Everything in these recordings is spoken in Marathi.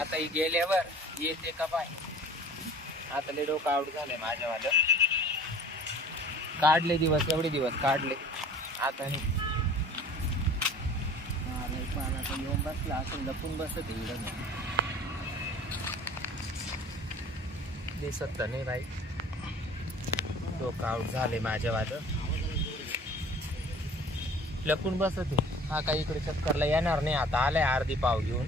आता ही गेल्यावर येते का पाय आता लय डोकं आउट झालंय माझ्यावालं. काढले दिवस एवढे दिवस काढले. आता नाही. पानाचा येऊन बसला असं लपून बसत इकडं. दिसत तर नाही बाई. डोकं आउट झाले माझ्यावालं. लपून बसत. हा काही इकडे चक्करला येणार नाही. आता आलाय अर्धी पाव घेऊन.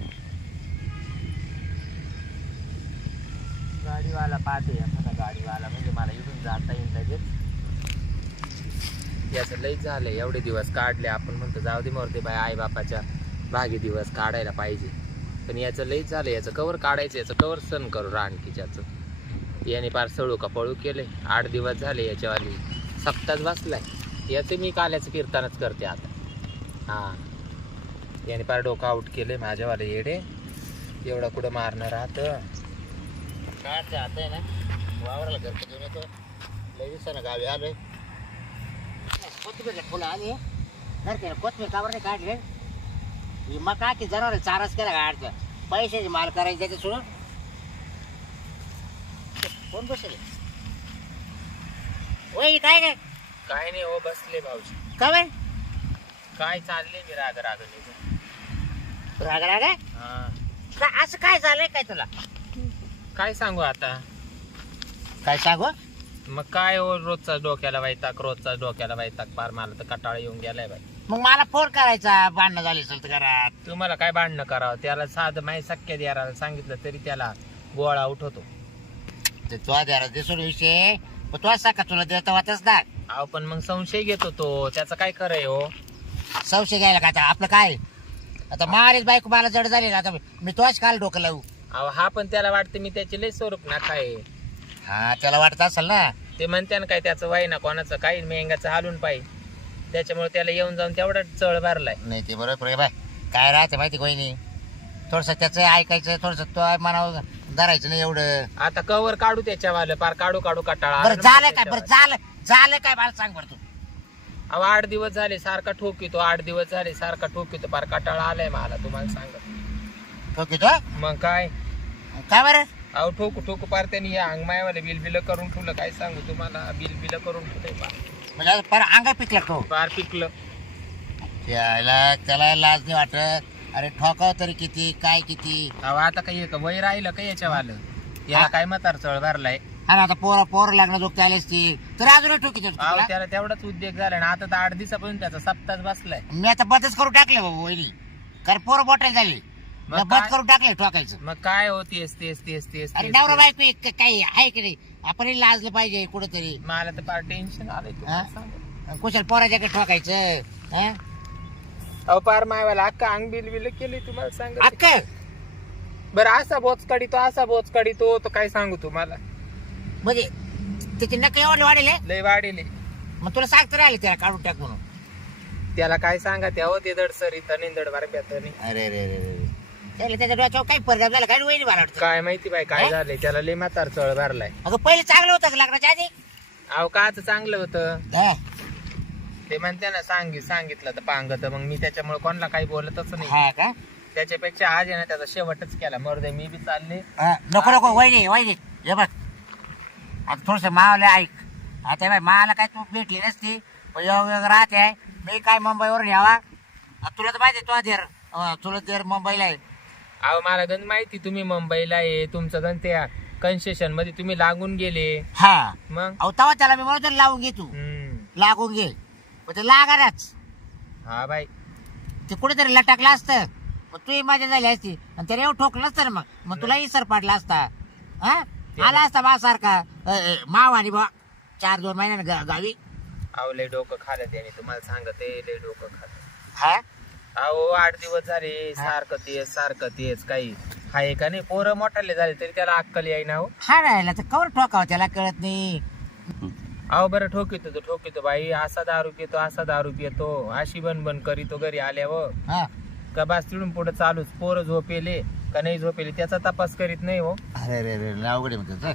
गाडीवाला पाहते एखादा गाडीवाला. म्हणजे मला इथून जाता येईल लगेच. याचं लईच झालं एवढे दिवस काढले आपण म्हणतो जाऊ दे मरते बाय आई बापाच्या भागी दिवस काढायला पाहिजे. पण याचं लईच झालं याचं कवर काढायचं याचं कवर सण करू रानकीच्याचं याने पार सळू का पळू केले आठ दिवस झाले याच्यावाली. सप्ताच बसलाय. याचं मी काल्याचं कीर्तनच करते आता. हा. याने पार डोकं आउट केले माझ्यावाले येडे. एवढं कुठं मारणं राहतं काय आता आहे ना. वावराला घरचं घेऊन येतो. लय दिवसानं गावी आलोय. कोथिंबीरला फुलं आली तर ते कोथिंबीर कावर नाही काढले? ही मका की जनावर चाराच केला गाडचं पैशाचे माल करायचे त्याचे सोडून? कोण बसेल? ओय काय काय काय नाही हो बसले भाऊजी. का बाय काय चालले मी राग राग राग राग? हा. असं काय झालंय काय तुला? काय सांगू आता? काय सांगू? मग काय हो रोजचा डोक्याला वैताग रोजचा डोक्याला वैताग? पार मला तर कटाळा येऊन गेलाय बाई. मग मला फोन करायचा भांडणं झाली असेल तर घरात. तुम्हाला काय भांडणं करावं? त्याला साधं माही सख्या द्यायला सांगितलं तरी त्याला गोळा उठवतो. ते द्यारा दिसून विषय पण का तुला देता वाटच ना अहो पण मग संशय घेतो तो. त्याचं काय खरंय हो? संशय घ्यायला का आता? आपलं काय? आता मारीच बायको मला जड झाली ना आता मी तुझ्याच काल डोकं लावू. अहो हा पण त्याला वाटतं मी त्याचे लय स्वरूप ना काय हा त्याला वाटत असेल ना? ते म्हणते ना काय त्याचं वय ना कोणाचं काही मेंगाचं हालून पाहिजे. त्याच्यामुळे त्याला येऊन जाऊन तेवढा चळ भरलाय. नाही ते बरोबर आहे बाय. काय राहते माहिती कोणी नाही थोडस त्याचं ऐकायचं थोडस तो मनावर धरायचं नाही एवढं. आता कवर काढू त्याच्यावालं पार काढू काढू कटाळा. बरं झालं काय बरं. झालं झालं काय मला सांग बरं तू. अहो आठ दिवस झाले सारखा ठोकितो आठ दिवस झाले सारखा ठोकितो पार कटाळा आलाय मला तुम्हाला सांगत. ठोकी तो मग काय? काय बरं? अहो ठोकू ठोकू पार त्यांनी या अंगमायावाले बिल बिल करून ठेवलं. काय सांगू तुम्हाला? बिल बिल करून ठेवलंय पार म्हणजे आता पर अंगा पिकला तो पार पिकलं. त्याला त्याला लाज नाही वाटत. अरे ठोकाव तरी किती? काय किती? अहो आता काही एक वय राहिलं का याच्यावालं? याला काय म्हातार चळ भरलाय? आणि आता पोरं पोरं लागणं जो त्यालाच ती. तर अजून ठोकी देतो अहो. त्याला तेवढाच उद्योग झाला ना आता तर आठ दिवसापासून त्याचा सप्ताच बसलाय. मी आता बदच करून टाकले बाबा वहिनी. कारण पोरं बोटायला झाली. मग बंद काय? करून टाकले ठोकायचं मग काय हो तेच तेच तेच तेच अरे तेच, नवरा तेच. बायको एक काही आहे की नाही आपण लाजलं पाहिजे कुठंतरी मला तर फार टेन्शन आलंय तुम्हाला हा? सांगू. कुशल पोराच्या ठोकायचं हं? अहो पार मायवाला अक्का अंग बिल बिल केली तुम्हाला सांग अक्क बरं असा बोच काढितो असा बोच काढितो तो काय सांगू तुम्हाला म्हणजे त्याची नका एवढे वाढेल हे? लय वाढेले मग तुला सांगतो राहिले त्याला काढून टाक म्हणून त्याला काय सांगा त्या हो ते दड सरी तनी दड बारब्या तनी अरे रे रे रे त्याला त्याच्या डोक्यावर काही परिणाम झाला काय? वहिनी मला वाटतं. काय माहिती बाई काय? झालंय? त्याला लय म्हातार चळ भरलाय. अगं पहिले चांगलं होतं का लग्नाच्या आधी? अहो काच चांगलं होतं? हं. ते म्हणते ना सांगी सांगितलं तर पांगत मग मी त्याच्यामुळे कोणाला काही बोलतच नाही. हा का? त्याच्यापेक्षा आज आहे ना त्याचा शेवटच केला. मर्दे मी बी चालले. हा, नको नको वहिनी वहिनी. हे बघ. आता थोडस मावलं ऐक. आता बाय मला काय तू भेटली नसती. पण योग राहते आहे. मी काय मुंबईवरून यावा? आता तुला तर माहिती तुला देर तुला देर मुंबईला आहे. अहो मला गण माहिती तुम्ही मुंबईला आहे तुमचं गण त्या कन्सेशनमध्ये तुम्ही लागून गेले. हा. मग? अहो तेव्हा त्याला मी म्हणतो लावून घे तू. हम्म. लागून घे. पण ते लागारच हा बाई. ते कुठेतरी लटकलं असतं. मग तुही मजा झाली असती. आणि त्याला एवढं ठोकलं असतं ना मग. मग तुला इसर पाडला असता. हा? आला असता बा सारखा माव आणि बा चार दोन महिन्यानं गा- गावी. अहो लय डोकं खालं त्याने. तुम्हाला सांगत आहे लय डोकं खालं. हा? अहो आठ दिवस झाले. सारखं तेच सारखं तेच काही. आहे का नाही? पोरं मोठाले झाले तरी त्याला अक्कल येईना हो. हा राहिला तर कवर ठोकावं त्याला कळत नाही. अहो बरं ठोकितो तो ठोकितो बाई. असा दारू पितो असा दारू पितो. अशी बन बन करीतो घरी आल्यावर हा. का बास तिडून पुढे चालूच. पोरं झोपेले का नाही झोपेले त्याचा तपास करीत नाही हो. अरे रे रे अवघड आहे म्हणतो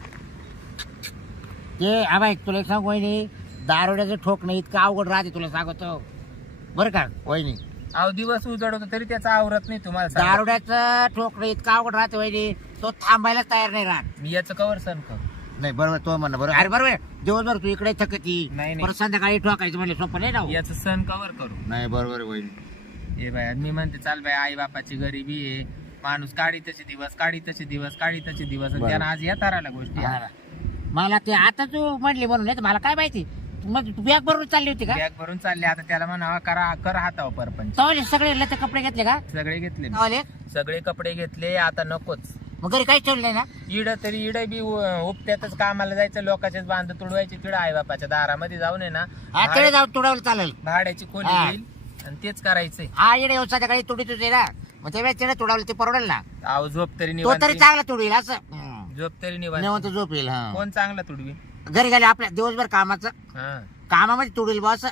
ते आबाई तुला एक सांग वहिनी. दारोड्याचं ठोक नाही इतकं अवघड राहते तुला सांगतो. बरं का वहिनी? अहो दिवस उजडवतो तरी त्याचा आवरत नाही तुम्हाला सांगतो. दारुड्याचं ठोकणं इतकं अवघड राहतं वहिनी तो थांबायलाच तयार नाही राहत मी याचं कवर सण कर नाही बरोबर तो म्हणणं बरोबर अरे बरोबर आहे. दिवसभर तू इकडे थकती नाही, नाही. परत संध्याकाळी ठोकायचं म्हणजे सोपं नाही ना हो. याचं सण कवर करू नाही बरोबर आहे वहिनी हे बाय मी म्हणते चाल बाय आई बापाची गरिबी आहे माणूस काढी तसे दिवस काढी तसे दिवस काढी तसे दिवस आणि बरं. त्यानं आज येता राहिला गोष्टी हा. मला ते आता तू म्हणली म्हणून नाही तर मला काय माहिती मग बॅग बरोबर चालली होती का? बॅग भरून चालले. आता त्याला म्हणावा करा कर हातावर परपंच. तवाले सगळे लते कपडे घेतले का? सगळे घेतले मी. तवाले? सगळे कपडे घेतले आता नकोच. मग घरी काही ठेवलं नाही ना? इड तरी इड बी उ- उपत्यातच कामाला जायचं लोकांच्याच बांध तुडवायची तिड आई बापाच्या दारामध्ये जाऊन आहे ना हा तिकडे जाऊन तुडवलं चालेल. भाड्याची खोली हा. होईल आणि तेच करायचंय. हा इकडे येऊन संध्याकाळी तुडी तुझे ना. मग त्यावेळेस तिकडे तुडवलं ते परवडेल ना. अहो झोप तरी तो निवांत. तरी चांगला तुडवील असं. हम्म. झोप तरी निवांत. निवांत झोप येईल हा. कोण चांगला तुडवी? घरी गेले आपल्या दिवसभर कामाचं. हा. कामामध्ये तुडील बस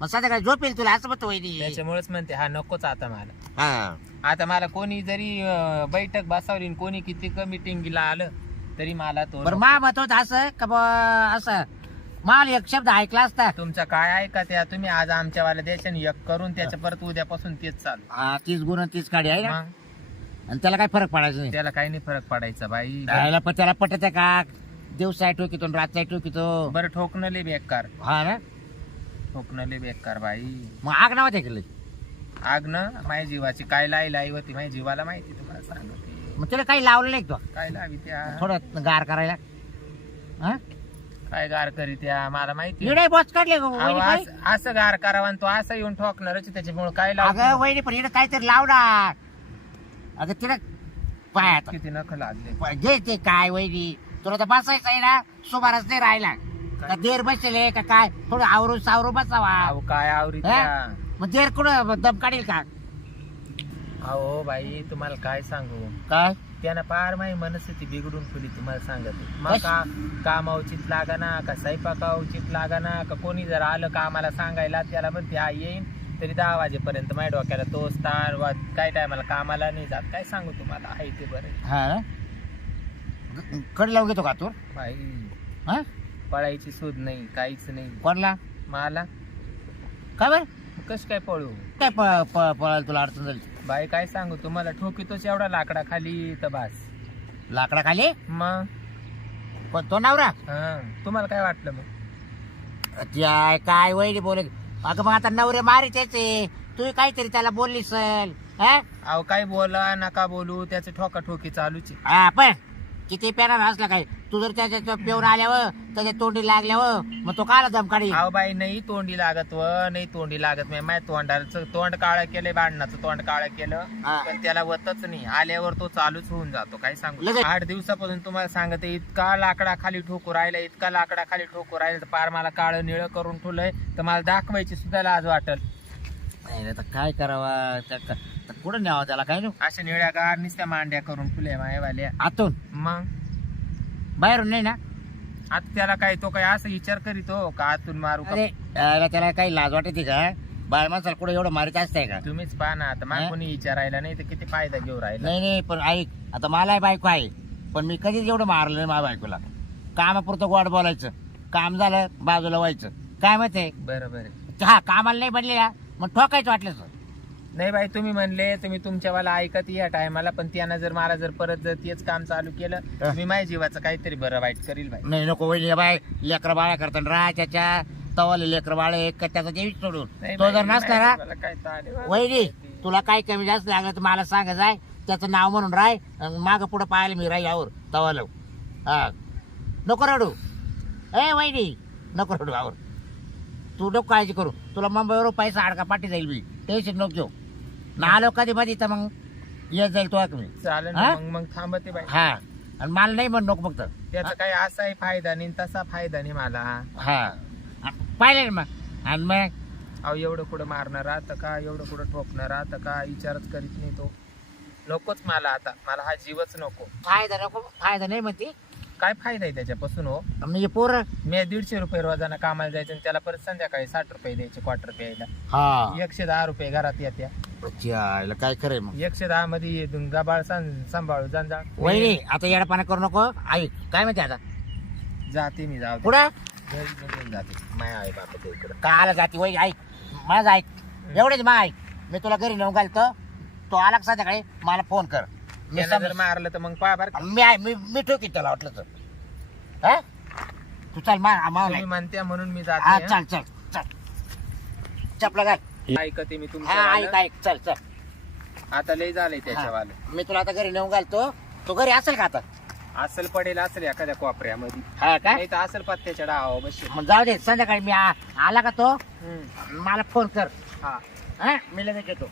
मग संध्याकाळी झोप येईल तुला असं म्हणतो वहिनी. त्याच्यामुळेच म्हणते हा नकोच आता मला. हा. आता मला कोणी जरी अं, बैठक बसवली आणि कोणी किती मिटिंगला आलं तरी मला तो बरं नको. मा मत होत असं का बुवा असं. मला एक शब्द ऐकला असता. तुमचं काय ऐका त्या तुम्ही आज आमच्या वाल्या देशाने एक करून त्याच्या परत उद्यापासून तेच चालू. हा, तीस गुण आणि तीस काढी आहे ना. मग? आणि त्याला काय फरक पडायचा नाही. त्याला काही नाही फरक पडायचा बाई. त्याला पण त्याला पटत आहे का? दिवसा ठोकितो आणि रातचा ठोकितो. बरं ठोकणं लय बेकार. हा ना? ठोकणं लय बेकार बाई. मग आग नावात केलं आग ना? माझ्या जीवाची. काय लाई लाई होती? माझ्या जीवाला माहिती तुम्हाला सांगते. मग त्याला काही लावलं नाही का तो? काय लावी त्या? थोडं गार करायला. हा? काय गार करी त्या? मला माहिती. इडे बॉस काढले अहो? असं- असं गार करावा आणि तो असं येऊन ठोकणारच त्याच्यामुळे काय अगं वहिनी पण इकडे काहीतरी लावणार. अगं तिला पाय आता. किती नख लागले. पाय, घे ते काय वहिनी. तुला तर बसायचं आहे ना सुमारच नाही राहिला का देर बसले का काय? थोडं आवरून सावरून बसावा. अहो काय आवरी हा? मग देर कुठं दम काढील का? अहो बाई तुम्हाला काय सांगू? काय? त्यानं पार माही मनस्थिती बिघडून ठेवली तुम्हाला सांगत मग कशी? का कामावचित लागा ना का स्वयंपाकावचित लागा ना का कोणी जर आलं का आम्हाला सांगायला त्याला म्हणते हा येईन. तरी दहा वाजेपर्यंत माझ्या डोक्याला तो स्टार वा काय टायमाला कामाला नाही जात. काय सांगू तुम्हाला? आहे ते बरं. हा? ना कड लावून घेतो का तू बाई हा? पळायची शोध नाही काहीच नाही. कोणला? मला? काय बर? कस काय पळू? काय प- प- पळायला तुला अडचण झाली? बाई काय सांगू तुम्हाला ठोकीतोच एवढा लाकडा खाली तर बास. लाकडा खाली? मग? पण तो नवरा? हा तुम्हाला काय वाटलं मग? त्या काय वैरी बोले अगं मग आता नवरे मारी त्याचे तू काहीतरी त्याला बोलली सल हा? अहो काय बोला नका बोलू त्याचे ठोका ठोकी चालूच. हा, पण किती पेणार असला काय? तू जर त्याच्या पेवर आल्यावर त्याच्या तोंडी लागल्यावर मग तो काला दम काढी अहो बाई नाही तोंडी लागत व नाही तोंडी लागत नाही माझ्या तोंडाचं तोंड काळं केलंय भांडणाचं तोंड काळं केलं. हा. पण त्याला वतच नाही. आल्यावर तो चालूच होऊन जातो काय सांगू लगेच. आठ दिवसापासून तुम्हाला सांगते इतका लाकडा खाली ठोकू राहिला इतका लाकडा खाली ठोकू राहिला तर पार मला काळं निळं करून ठेवलंय तर मला दाखवायची सुद्धा लाज वाटल. नाही, आता काय करावा? त्या- त्या- कुठं न्यावं त्याला? काय नाही. अशा निळ्या गार नुसत्या मांड्या करून ठेवल्या मायवाल्या आतून? मग? बाहेरून नाही ना? आता त्याला काय तो काय असं विचार करीतो का आतून मारू का? अरे त्याला त्याला काही लाज वाटते का? बाय माणसाला कुठं एवढं मारित असतंय का? तुम्हीच पहा ना आता हा? मला कोणी विचारायला नाही तर किती फायदा घेऊ राहिला. नाही नाही पण ऐक आता मलाही बायको आहे पण मी कधीच एवढं मारलं नाही माझ्या बायकोला. कामापुरतं गोड बोलायचं. काम झालं बाजूला व्हायचं. काय माहिती आहे? बरं बरं. हा कामाला नाही बनले ना मग ठोकायचं वाटलं तर. नाही बाई तुम्ही म्हणले तुम्ही तुमच्यावाला ऐकत या टायमाला पण त्यानं जर मला जर परत जर तेच काम चालू केलं हा. मी माझ्या जीवाचं काहीतरी बरं वाईट करील बाई. नाही नको वहिनी बाय लेकरं बाळा करताना राहाच्या तवाले लेकरं बाळ एक का त्याचा जेवीच सोडून. नाही तो बाई, जर नसला ना मला काय ताण आहे. वहिनी तुला काही कमी जास्त लागलं तर मला सांगा जाय. त्याचं नाव म्हणून राय माग पुढे पाहायला मी राय यावर तवा लाव हा. नको रडू. ए वहिनी नको रडू आवर. तू नको काळजी करू. तुला मुंबईवर पैसा अडका पाठी जाईल मी. टेन्शन नको घेऊ. ना आलो कधी मध्ये तर मग येत जाईल तो मी. चालेल हा? ना, मग मग थांबते बाई. हा. आणि मला नाही म्हण नको फक्त. त्याचा काही असाही फायदा नाही तसा फायदा नाही मला. हा. पाहिले ना मग. आणि मग? अहो एवढं कुठं मारणार? राहतं का एवढं कुठं ठोकणार? राहतं का विचारच करीत नाही तो? नकोच मला आता. मला हा जीवच नको. फायदा नको फायदा नाही म्हणते. काय फायदा आहे त्याच्यापासून हो? म्हणजे पोरं मी दीडशे रुपये रोजानं कामाला जायचं आणि त्याला परत संध्याकाळी साठ रुपये द्यायचे क्वार्टर प्यायला हा. एकशे दहा रुपये घरात येत्या. काय खरंय मग? एकशे दहा मध्ये गबाळ सांभाळू सांभाळू जंजाळ वहिनी आता येडापाना करू नको. ऐक काय म्हणते आता? जाते मी जाऊ दे. पुढं घरी निघून जाते. माया आई बापाच्या इकडं. काला जाती? वही ऐक. माझं ऐक. एवढेच मा ऐक. मी तुला घरी नेऊन घालतो. तो आला का संध्याकाळी? मला फोन कर. मी त्यानं जर समज- मारलं तर मग पा बरं का. मी आहे मी मी ठोकी त्याला वाटलं तर. हा? तू चल मार मावला तुम्ही म्हणते म्हणून मी हा जाते चल चल चल. चपला घाल. हं. ऐकते मी हा ऐक ऐक चल चल. आता लय झालंय त्याच्यावालं. मी तुला आता घरी नेऊन घालतो. तू घरी असेल का आता? असेल पडेल असेल एखाद्या कोपऱ्यामध्ये. हा का? नाही तर असेल पत्त्याच्या डावा बस मग जाऊ दे संध्याकाळी मी आ- आला का तो? मला फोन कर. हा. हा मी लगेच येतो.